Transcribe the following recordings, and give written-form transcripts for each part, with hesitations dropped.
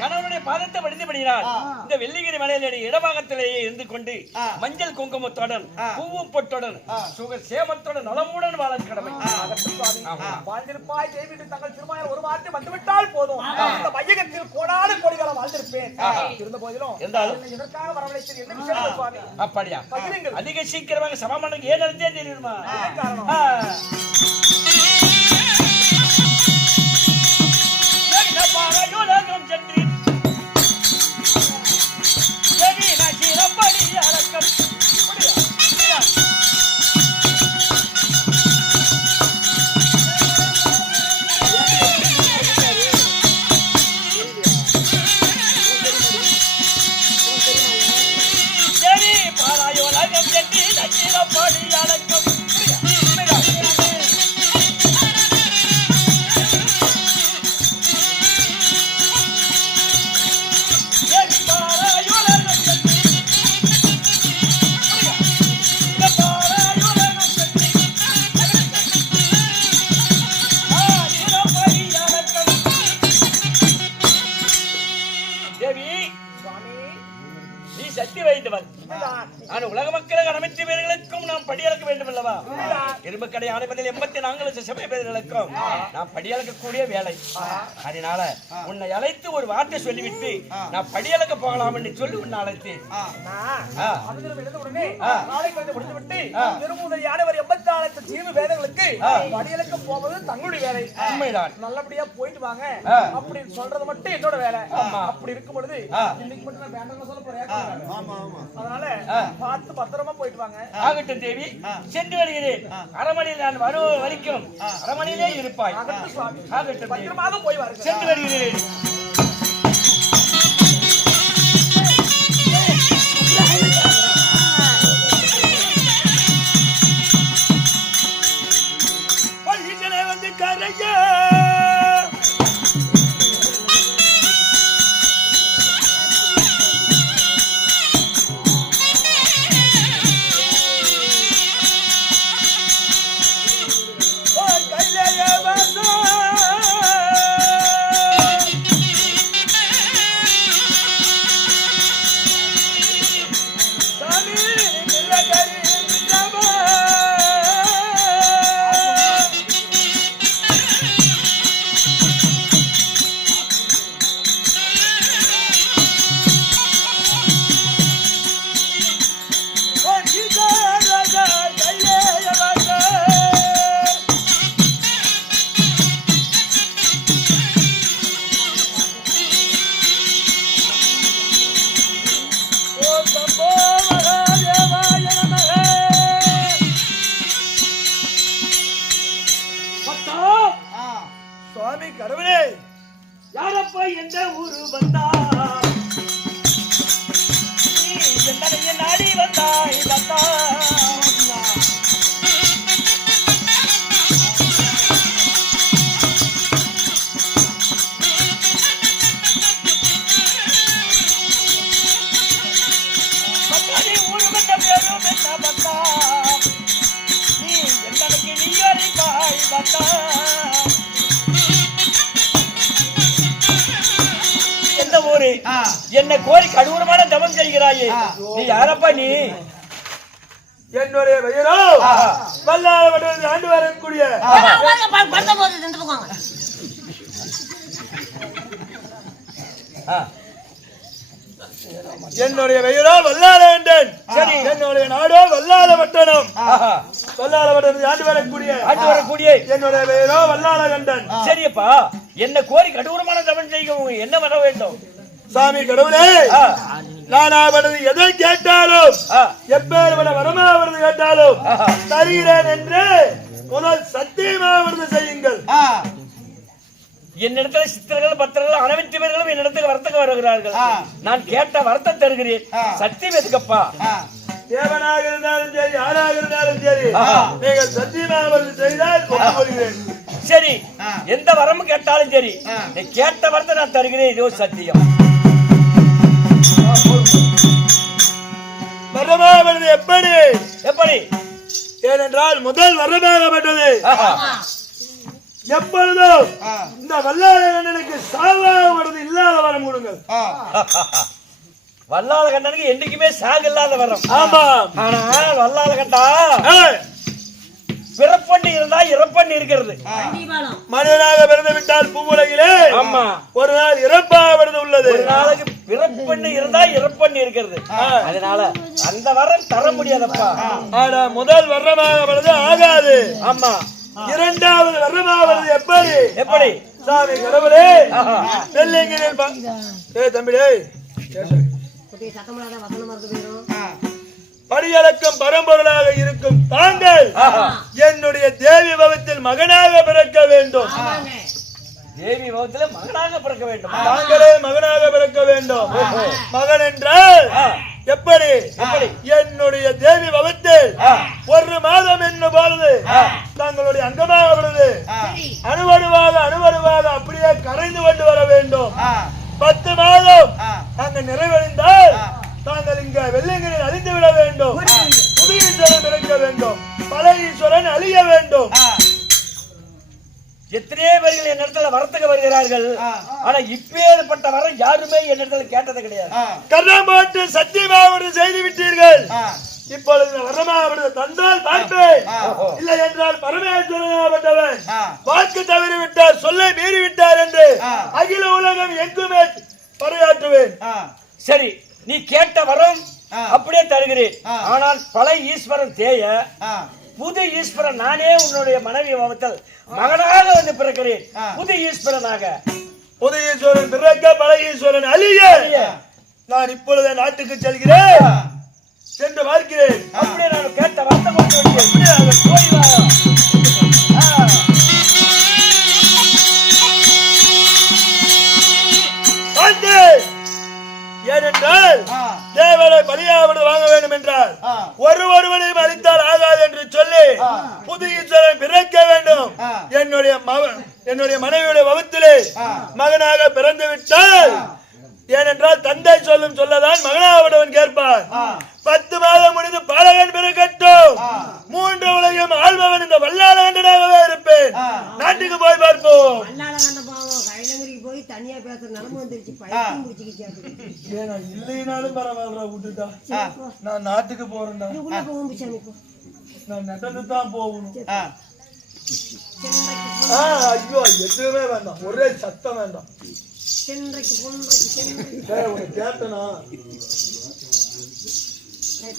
கணவனுடைய பாதத்தை படித்தபடியால் இந்த வெள்ளிகிரி மலையிலே இடபாகத்திலேயே இருந்து கொண்டு மஞ்சள் குங்குமத்துடன் பூவும் பொட்டுடன் சுக சேமத்துடன் நலமுடன் வாழ கடமை. வாழ்ந்திருப்பாய் தேவி தங்கள் திருமணம் ஒரு வார்த்தை வந்துவிட்டால் போதும். இந்த மையகத்தில் கோடான கோடிகளை வாழ்ந்திருப்பேன். இருந்த போதிலும் இதற்காக வரவழைத்தது என்ன விஷயம் சுவாமி? அப்படியா? அதிக சீக்கிரமாக சமாதானம் ஏன் நடந்தே தெரியுமா? உலக மக்களுக்கு அனைத்து பேர்களுக்கும் நாம் படியளக்க வேண்டும் அல்லவா? இரும்பு கடை ஆணைப்பதில் 84 லட்சம் சபை பேர்களுக்கும் நாம் படியளக்கக்கூடிய வேலை. அதனால உன்னை அழைத்து ஒரு வார்த்தை சொல்லிவிட்டு நான் படியளக்க போகலாம் என்று சொல்லி உன்னை அழைத்தேன். படியளக்க போவது தங்களுடைய வேலை. உண்மைதான். நல்லபடியா போயிட்டு வாங்க அப்படின்னு சொல்றது மட்டும் என்னோட வேலை. அப்படி இருக்கும் பொழுது இன்னைக்கு மட்டும் நான் வேண்டாம்னு சொல்ல போறேன். அதனால பார்த்து பத்திரமா போயிட்டு வாங்க. ஆகட்டும் தேவி, சென்று வருகிறேன். அரமனையில் நான் வரும் வரைக்கும் அரமனையிலே இருப்பாய். ஆகட்டும், பத்திரமாக போய் வாருங்கள். சென்று வருகிறேன். வந்து கரையா சுவாமி கடவுளே, யாரப்பா எந்த ஊரு வந்தா நீ நாடி வந்தாய் தத்தா ஊரு வந்த பேரும் என்ன பத்தா நீ எந்தனைக்கு நீ அறிப்பாய் பத்தா என்ன கோரி கடூரமான தவம் செய்கிறாயே, நீ யாரப்பா? நீ என்னுடைய பெயரோ வல்லாளவட்டத்தில் ஆண்டு வரக்கூடிய என்னுடைய பெயரோ வல்லாளவண்டன். சரி, என்னுடைய நாடோ வல்லாளவட்டணம். வல்லாளவட்டத்தில் ஆண்டு வரக்கூடிய என்னுடைய பெயரோ வல்லாளகண்டன். சரியப்பா, என்ன கோரி கடூரமான தவம் செய்ய என்ன வர வேண்டும்? சாமி கடவுளே, நானாவது எதை கேட்டாலும் எப்பேற்பட்ட வரமாவது கேட்டாலும் தருகிறேன் என்று முதல் சத்தியமாவது செய்யுங்கள். என்னிடத்துல சித்தர்கள் பக்தர்கள் அனைத்து பேர்களும் என்னிடத்தில் வர்த்தகம் வருகிறார்கள். நான் கேட்ட வரத்தை தருகிறேன். சத்தியம் எதுக்கப்பா? தேவனாக இருந்தாலும் சரி, யாராக இருந்தாலும் சரி, நீங்கள் சத்தியமாவது செய்தால் கொள்கிறேன். சரி, எந்த வரமும் கேட்டாலும் சரி, நீ கேட்ட வரத்தை நான் தருகிறேன். இதோ சத்தியம். வரமாவது எப்படி எப்படி? ஏனென்றால் முதல் வரமாகப்பட்டது எப்பொழுதும் இந்த வல்லாள கண்ணனுக்கு சாவாவது இல்லாத வரம் கொடுங்கள். வல்லாள கண்ணனுக்கு என்னைக்குமே சாகு இல்லாத வரம். ஆமா. ஆனா வல்லாள கண்டா பிறப்பண்ணி இருந்தா இறப்பண்ணி இருக்கிறது. மனிதனாக பிறந்து விட்டால் பூவுலகிலே ஆமா ஒரு நாள் இறப்பாவது உள்ளது. ஒரு நாளைக்கு பிறப்பண்ணி இருந்தா இறப்பண்ணி இருக்கிறது. அதனால அந்த வரம் தர முடியாதப்பா. ஆனா முதல் வர்றமாக வருது ஆகாது. ஆமா. இரண்டாவது வர்றமாக வருது எப்படி எப்படி சாமி கடவுளே வெள்ளைங்கிற தம்பிடே படியலக்கம் பரம்பொருளாக இருக்கும் தாங்கள் என்னுடைய தேவி பவத்தில் மகனாக பிறக்க வேண்டும். தேவி பவத்துல மகனாக பிறக்க வேண்டும். தாங்களே மகனாக பிறக்க வேண்டும். மகன் என்றால் எப்படி எப்படி என்னுடைய தேவி பவத்தில் ஒரு மாதம் என்ன பொழுது தங்களுடைய அங்கமாக வருது அணுவணுவாக அப்படியே கரைந்து கொண்டு வர வேண்டும். 10 மாதம் அங்க நிறைவடைந்தால் தாங்கள் இங்க வெள்ளையங்கிரில் அழிந்து விட வேண்டும். புதிய ஈஸ்வரன் பிறக்க வேண்டும். பழைய ஈஸ்வரன் அழிய வேண்டும். எத்தனையோ பேர்கள் என் இடத்துல வரத்துக்கு வருகிறார்கள். ஆனா இப்பேற்பட்ட வரம் யாருமே என் இடத்துல கேட்டது கிடையாது. கர்ணமாட்டு சத்தியமாக செய்து விட்டீர்கள். இப்பொழுது வரமாக தந்தால் பார்ப்பேன், இல்லை என்றால் பரமேஸ்வரனாகப்பட்டவன் வாக்கு தவறி விட்டார், சொல்லை மீறி விட்டார் என்று அகில உலகம் எங்குமே பறையாற்றுவேன். சரி, நீ கேட்ட வரம் அப்படியே தருகிறேன். ஆனால் பழைய ஈஸ்வரன் தேய புது ஈஸ்வரன் நானே உன்னுடைய மனைவி பாவத்தில் மகனாக வந்து பிறக்கிறேன். புது ஈஸ்வரனாக. புது ஈஸ்வரன் பிறக்க பழைய ஈஸ்வரன் அழிய நான் இப்பொழுது நாட்டுக்கு செல்கிறேன், சென்று பார்க்கிறேன். அப்படியே நான் கேட்ட வார்த்தை போய் வா. ஏனென்றால் தேவரை பலியாவது வாங்க வேண்டும் என்றால் ஒருவனையும் அளித்தால் ஆகாது என்று சொல்லி புது ஈஸ்வரன் பிறக்க வேண்டும். என்னுடைய மனைவியுடைய வகுத்திலே மகனாக பிறந்து விட்டால், ஏனென்றால் தந்தை சொல்லும் சொல்லதான் மகனாகவன் கேட்பார். 10 மாதம் முடிந்து பாலகன் பிறக்கட்டும். 3 உலகம் ஆள்பவன் இந்த வல்லாளகண்டனாகவே இருப்பேன். நாட்டுக்கு போய் பார்ப்போம். தனியா பேசுற நிலைமை வந்துருச்சு. இல்லைனாலும் பரவாயில்ல, விட்டுட்டா நான் நாட்டுக்கு போறேன். நான் நடந்து தான் போகணும். ஐயோ, எதுவுமே வேண்டாம், ஒரே சத்தம் வேண்டாம். கேட்டனா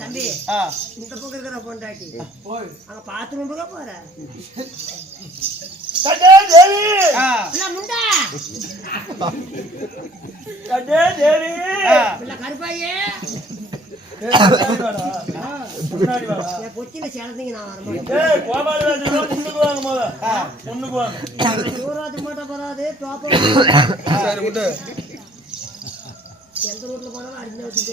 தம்பி, இந்த பக்கம் இருக்கிற பொண்டாட்டி அங்க பாத்ரூம் போக போற கருப்பாயே பொச்சில சேர்ந்தீங்க. மட்டும் போறாது. எந்த ரோட்ல போனாலும் அடிச்சு வச்சு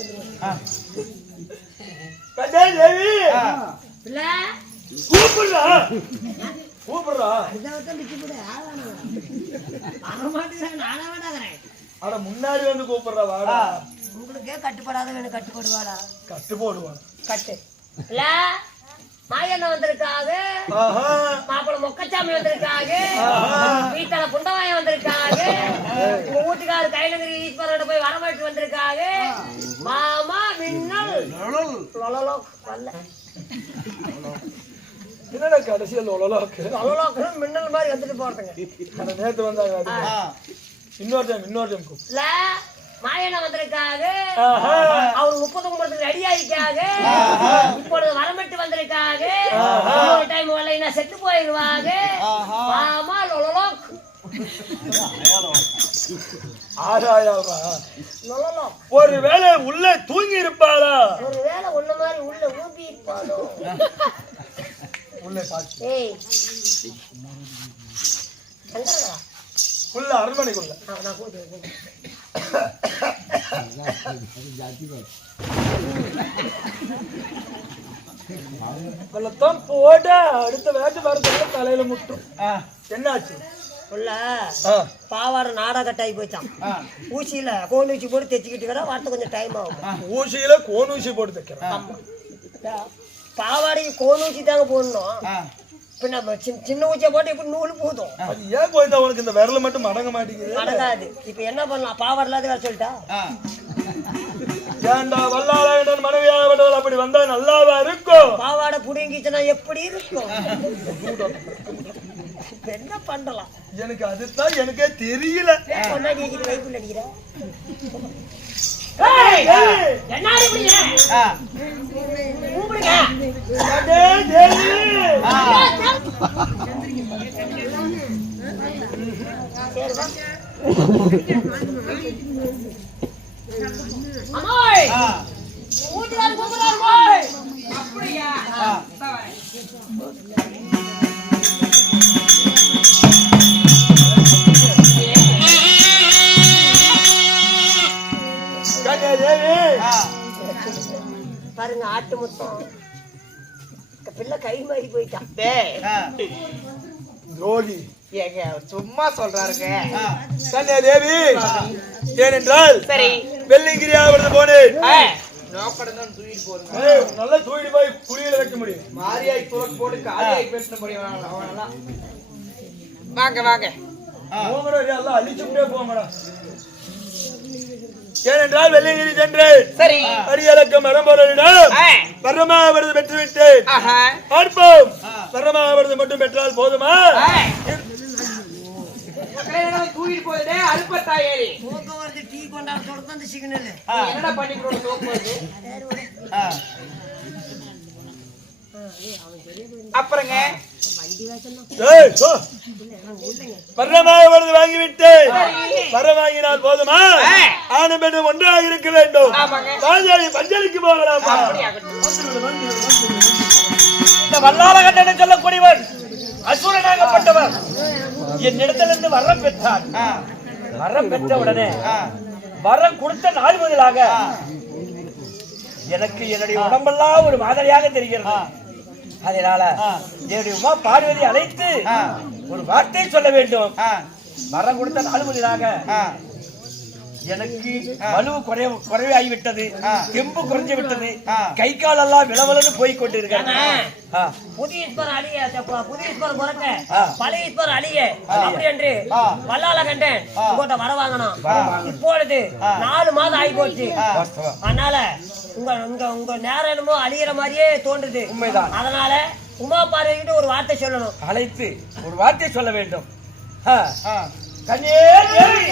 முன்னாடி வந்து கூப்பிடுற வாடா. உங்களுக்கே கட்டுப்படாத வேணும், கட்டுப்படுவாடா. கட்டு போடுவான். கட்டு இல்ல மாயண்ண வந்திருக்காங்க, மாப்பிள்ள மொக்கச்சாமி வந்திருக்காங்க, வீட்டால புண்டவாயம் வந்திருக்காங்க, உங்க வீட்டுக்காரு கைலங்கிரி ஈஸ்வரோட போய் வரவேற்று வந்திருக்காங்க. மாமா மின்னல் என்னடா கடைசியில் மின்னல் மாதிரி வந்துட்டு போறதுங்க. நேற்று வந்தாங்க. இன்னொரு டைம் இல்ல மாயண்ண வந்திருக்காங்க, அவங்க 30 ரெடி ஆயிருக்காங்க. இப்பொழுது வரமிட்டு வந்திருக்காங்க. டைம் வரலைன்னா செத்து போயிருவாங்க. மாமா லொலோக் ஒருவேளை உள்ள தூங்கி இருப்பாளா? ஒருவேளை உள்ள மாதிரி உள்ள ஊப்பி இருப்பாளோ? உள்ள அரண்மனைக்குள்ள போட அடுத்த வேட்டு வரதுல தலையில முட்டும். என்னாச்சு? உள்ள பாவாடை நாடா கட்டாயி போச்சான். ஊசியில கோன் ஊசி போட்டு தைச்சுக்கிட்டு வரத்து கொஞ்சம் டைம் ஆகும். ஊசியில கோன் ஊசி போட்டு தைக்கிறேன். பாவாடைக்கு கோன் ஊசி தாங்க போடணும். இப்ப நம்ம சின்ன ஊச்சியை போட்டு இப்ப நூல் போதும். அது ஏன் கோயிந்தா உனக்கு இந்த விரல மட்டும் மடங்க மாட்டேங்குது? மடங்காது. இப்ப என்ன பண்ணலாம்? பாவாடை இல்லாத வேற சொல்லிட்டா? ஏன்டா வல்லாளன் மனைவியாகப்பட்டவள் அப்படி வந்தா நல்லாவா இருக்கும்? பாவாடை புடுங்கிச்சுன்னா எப்படி இருக்கும்? என்ன பண்ணலாம்? எனக்கு அதுதான் எனக்கே தெரியல. பொண்டாட்டி வச்சுட்டு வைப்புல அடிக்கிற பாருங்க, ஆட்டு மொத்தம் பிள்ளை கை மாறி போயிட்டான். துரோகி ஏங்க சும்மா சொல்றாருங்க. கன்யா தேவி, ஏனென்றால் சரி வெள்ளிங்கிரியாவது போனேன். நோக்கடன் தூக்கிட்டு போறேன். நல்லா தூக்கிட்டு போய் குடியில வைக்க முடியும். மாரியாய் துளக்கு போட்டு காலியாய் பேசின முடியும். அவனெல்லாம் வாங்க வாங்க போங்கடா, எல்லாம் அழிச்சுட்டே போங்கடா. ஏனென்றால் வெள்ளிங்கிரி சென்று சரி அடியலக்கம் வரம்பொருளிடம் வரமாவது பெற்றுவிட்டு பார்ப்போம். வரமாவது மட்டும் பெற்றால் போதுமா? தூக்கிட்டு போயிட்டே அல்பத்தாயேரி போக்குவரத்து டீ கொண்டாட சொல்றது அந்த சிக்னல் என்னடா பண்ணிக்கிறோம்? தோக்குறது அப்புறங்க வரமாவது வாங்கிவிட்டு வர வாங்கினால் போதுமா? ஆணும் பெண்ணும் ஒன்றாக இருக்க வேண்டும். பஞ்சலிக்கு போகலாம். இந்த வல்லாளகண்டன் சொல்லக்கூடியவன் அசுரனாகப்பட்டவர் என்னிடத்திலிருந்து வரம் பெற்றார். வரம் பெற்ற உடனே வரம் கொடுத்த நாள் முதலாக எனக்கு என்னுடைய உடம்பெல்லாம் ஒரு மாதிரியாக தெரிகிறது. அதனால என்னுடைய உமா பார்வதி அழைத்து ஒரு வார்த்தை சொல்ல வேண்டும். வரம் கொடுத்த நாள் முதலாக எனக்கு வலு குறைவாகிவிட்டது, தெம்பு குறைஞ்சு விட்டது, கை கால் எல்லாம் விளவலன்னு போய் கொண்டிருக்காங்க. புதிய ஈஸ்வரர் அழிய, புதிய ஈஸ்வரர் குறைக்க, பழைய ஈஸ்வரர் அழிய அப்படி என்று வல்லாளகண்டன் உங்கள்கிட்ட வர வாங்கணும். இப்பொழுது 4 மாதம் ஆகி போச்சு. அதனால உங்க நேரம் என்னமோ அழியிற மாதிரியே தோன்றுது. உண்மைதான். அதனால உமா பார்வதிக்கிட்ட ஒரு வார்த்தை சொல்லணும். அழைத்து ஒரு வார்த்தை சொல்ல வேண்டும். கண்ணே தேவி,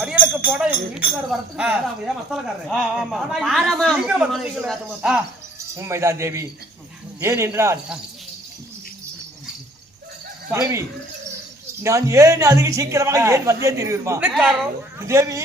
அடியலுக்கு போனா எங்க வீட்டுக்காரர் வரதுக்கு உண்மைதான் தேவி. ஏனென்றால் தேவி, நான் ஏன் அதிக சீக்கிரமாக ஏன் வந்தே தெரியுமா தேவி?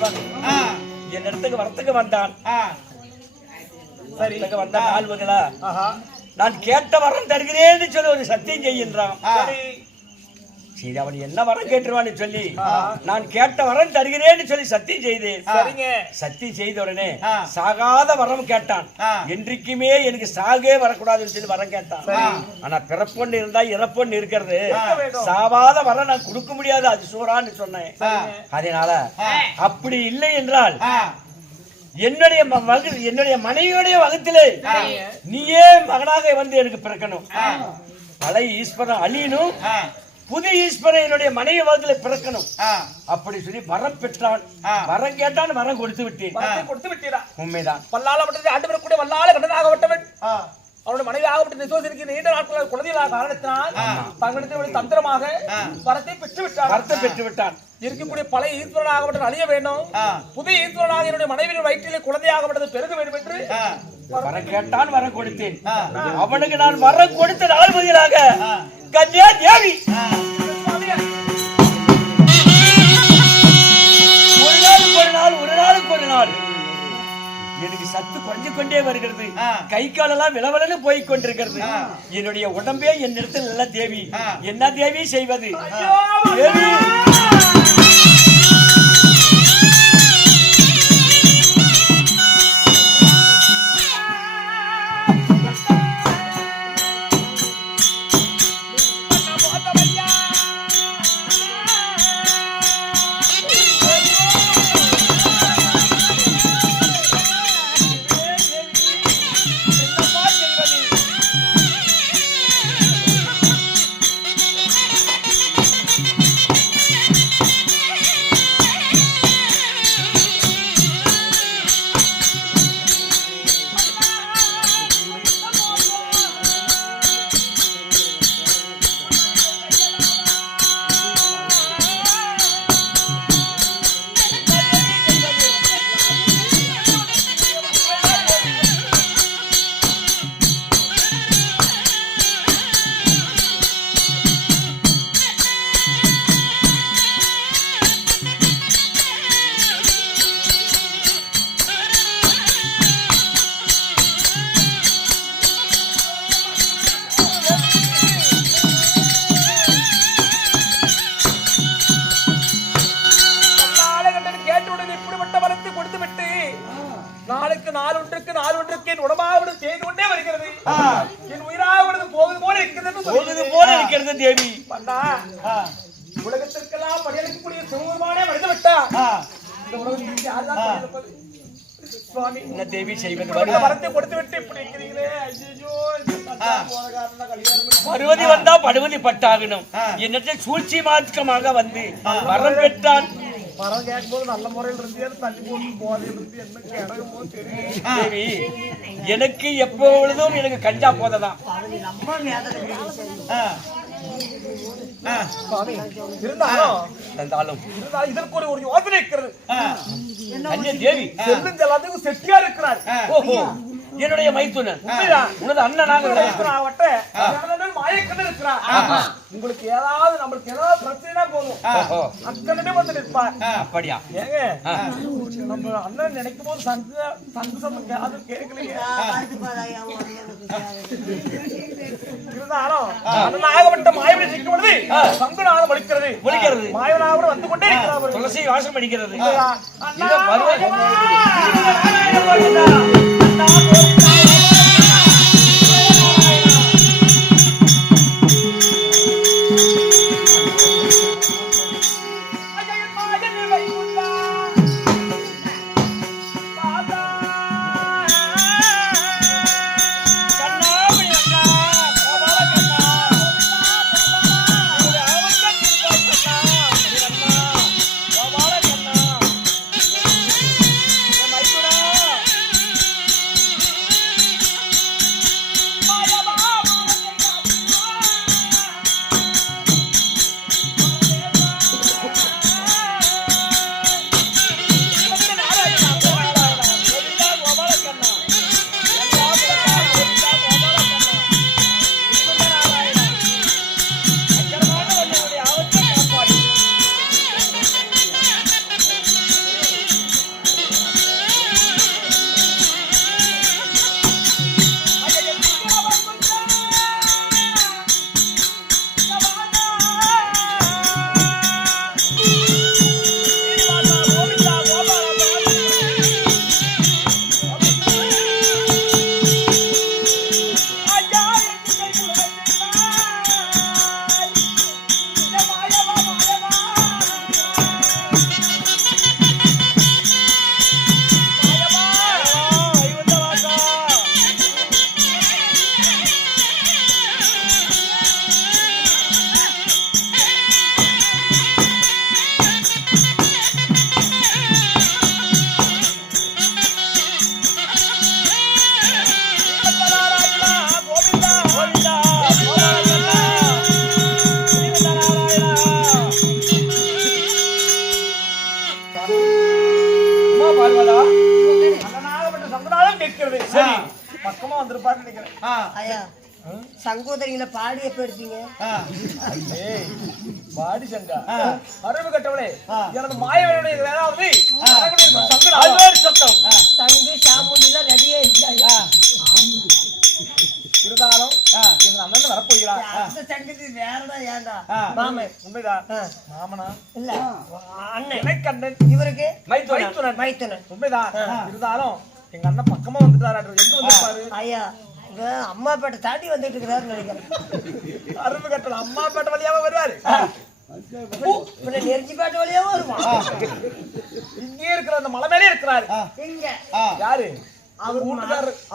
இவன் என் இடத்துக்கு வரத்துக்கு வந்தான். சரி வந்தான் நாள் முதலா ஆஹா நான் கேட்ட வரம் தருகிறேன்னு சொல்லி ஒரு சத்தியம் செய்கின்றான். சரி சரி அவன் என்ன வரம் கேட்டுருவான்னு சொல்லி நான் கேட்ட வரம் தருகிறேன்னு சொல்லி சத்தியம் செய்தேன். சரிங்க சத்தியம் செய்த உடனே சாகாத வரம் கேட்டான். என்றைக்குமே எனக்கு சாகே வரக்கூடாதுன்னு சொல்லி வரம் கேட்டான். ஆனா பிறப்பொன்னு இருந்தா இறப்பொன்னு இருக்கிறது. சாவாத வரம் நான் கொடுக்க முடியாது அது சூறான்னு சொன்னேன். அதனால அப்படி இல்லை என்றால் என்னுடைய மனைவியுடைய வகுத்திலே நீயே மகனாக வந்து எனக்கு பிறக்கணும். பழைய ஈஸ்வரன் அழியணும், புதிய ஈஸ்வரன் என்னுடைய மனைவி வகுத்துல பிறக்கணும் அப்படி சொல்லி வரம் பெற்றான். வரம் கேட்டான், வரம் கொடுத்து விட்டேன். கொடுத்து விட்டீரா? உண்மைதான். வல்லாளப்பட்டது ஆண்டு வரக்கூடிய வல்லாள கண்டனாகப்பட்டவன் அவனுடைய மனைவி ஆகப்பட்ட நிசோசிற்கு நீண்ட நாட்கள் குழந்தைகளாக காரணத்தினால் தங்களிடத்தில் தந்திரமாக வரத்தை பெற்று விட்டான். வரத்தை பெற்று விட்டான். இருக்கக்கூடிய பழைய ஈஸ்வரனாகப்பட்ட அழிய வேண்டும், புதிய ஈஸ்வரனாக என்னுடைய மனைவியின் வயிற்றிலே குழந்தையாகப்பட்டது பெருக வேண்டும் என்று வரம் கேட்டான், வரம் கொடுத்தேன். அவனுக்கு நான் வரம் கொடுத்த நாள் பதிலாக கன்யா தேவி ஒரு நாள் எனக்கு சத்து குறைஞ்சு கொண்டே வருகிறது. கை காலெல்லாம் விளவலன்னு போய் கொண்டிருக்கிறது. என்னுடைய உடம்பே என் இடத்தில் நல்ல தேவி. என்ன தேவி செய்வது? தேவி தேவி உலகத்திற்கெல்லாம் படியளிக்கக்கூடிய சிவபெருமானே மனித விட்டா இந்த உலகத்தில் யார்தான் சுவாமி என்ன தேவி செய்வது? வரத்தை கொடுத்து விட்டு இப்படி இருக்கிறீங்களே. ஐயோ பருவதி வந்தா படுவதி பட்டாகணும். என்னத்தை சூழ்ச்சி மாற்றமாக வந்து வரம் பெற்றான். மரம் கேட்கும்போது நல்ல முறையில் இருந்து தண்ணி போட்டு போதையில் இருந்து என்ன கிடக்குமோ தெரியும். தேவி எனக்கு எப்பொழுதும் எனக்கு கஞ்சா போததான். இருந்தாலும் இதற்கு ஒரு யோசனை இருக்கிறது. தேவி செல்லும் எல்லாத்துக்கும் செட்டியா இருக்கிறார். ஓஹோ, என்னுடைய மைத்துனன் உனது அண்ணனாக மாயக்கண்ணன் இருக்கிறார். உங்களுக்கு ஏதாவது நம்மளுக்கு ஏதாவது பிரச்சனை போதும் அக்கண்ணனே வந்து நிற்பார். அப்படியா? ஏங்க நம்ம அண்ணன் நினைக்கும் போது சங்கு சம்பந்தம் யாரும் கேட்கலைங்க. இருந்தாலும் அண்ணனாகப்பட்ட மாயவனை நிற்கும் பொழுது சங்குநாதம் ஒலிக்கிறது. மாயவனாக வந்து கொண்டே இருக்கிறார். துளசி வாசம் அடிக்கிறது. வந்திருப்பான்னு நினைக்கிறேன். ஐயா சங்கோதரிகளை பாடி எப்ப எடுத்தீங்க? ஏய், பாடி சங்கா அறிவு கட்டவளே, எனது மாயவனுடைய ஏதாவது சத்தம் சங்கு சாமுண்டிலாம் ரெடியே இல்லையா? இருந்தாலும் எங்க அண்ணன் வரப்போகிறான். அந்த சங்கத்து வேறடா ஏன்டா மாமன்? உண்மைதான். மாமனா இல்ல அண்ணன் இணைக்கண்ணன் இவருக்கு மைத்துனன். மைத்துனன். உண்மைதான். இருந்தாலும் எங்க அண்ணன் பக்கமா வந்துட்டாரு. எங்க வந்திருப்பாரு? ஐயா இவ அம்மாப்பேட்டை தாண்டி வந்துட்டு இருக்கிறாருன்னு நினைக்கிறேன். அறிவு கட்டல அம்மாப்பேட்டை வழியாம வருவாரு. நெருஞ்சிப்பேட்டை வழியாவும் வருவான். இங்கே இருக்கிற அந்த மலை மேலே இருக்கிறாரு. இங்க யாரு?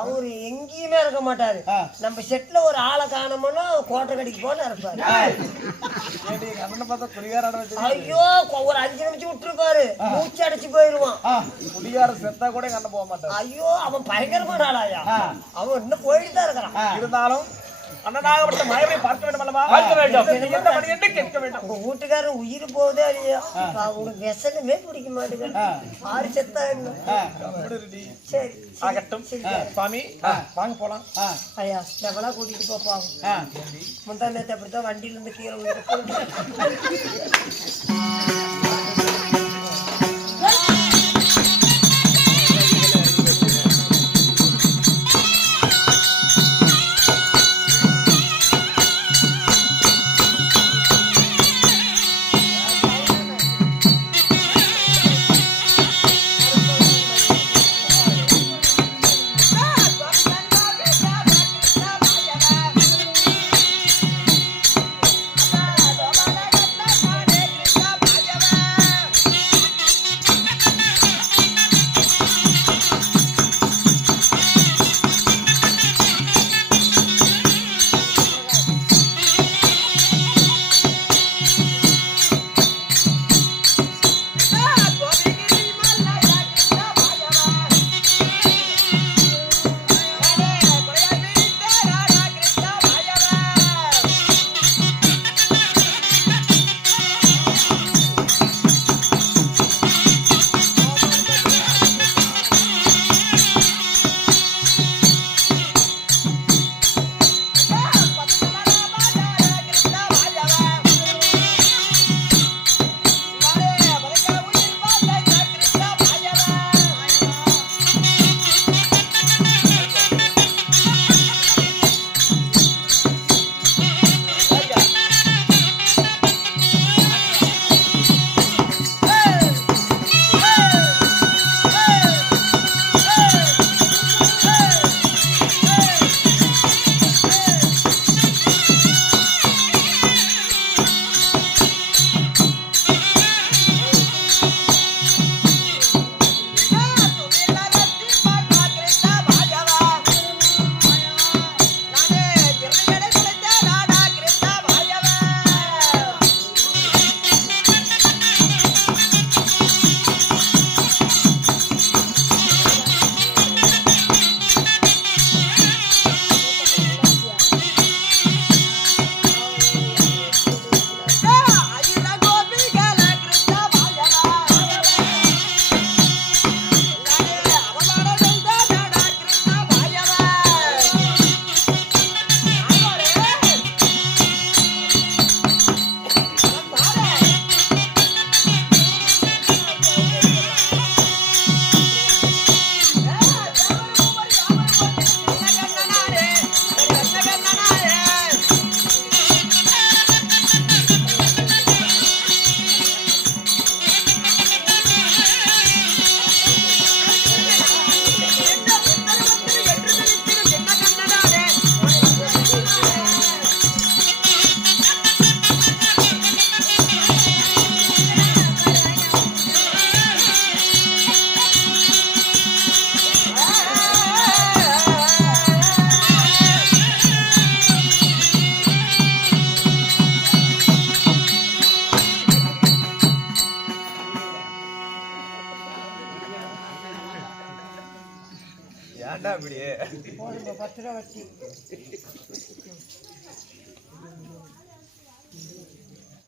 அவரு எங்கேயுமே இருக்க மாட்டாரு. நம்ம செட்ல ஒரு ஆளை காணோம்னா கோட்டை கடிக்கு போன இருப்பாரு. அண்ணனை பார்த்தா குடிகார ஐயோ ஒரு 5 நிமிஷம் விட்டுருப்பாரு, மூச்சு அடைச்சு போயிருவான். குடிகார செத்தா கூட எங்க அண்ணன் போக மாட்டாரு. ஐயோ அவன் பயங்கரமான ஆளாயா. அவன் இன்னும் போயிட்டு தான் இருக்கிறான். இருந்தாலும் அண்ணனாகப்பட்ட மாயவை பார்க்க வேண்டும் அல்லவா? பார்க்க வேண்டும். என்ன மணி என்று கேட்க வேண்டும். உங்க வீட்டுக்காரன் உயிர் போதே இல்லையா? உங்களுக்கு விஷமே பிடிக்க மாட்டேங்குது. ஆறு செத்தா என்ன? சரி ஆகட்டும் சுவாமி, வாங்க போலாம். ஐயா எவ்வளோ கூட்டிட்டு போப்பாங்க. முந்தா நேரத்தை அப்படித்தான் வண்டியில இருந்து கீழே விழுந்து ஏன்டா அப்படியே 10 ரூபா வட்டி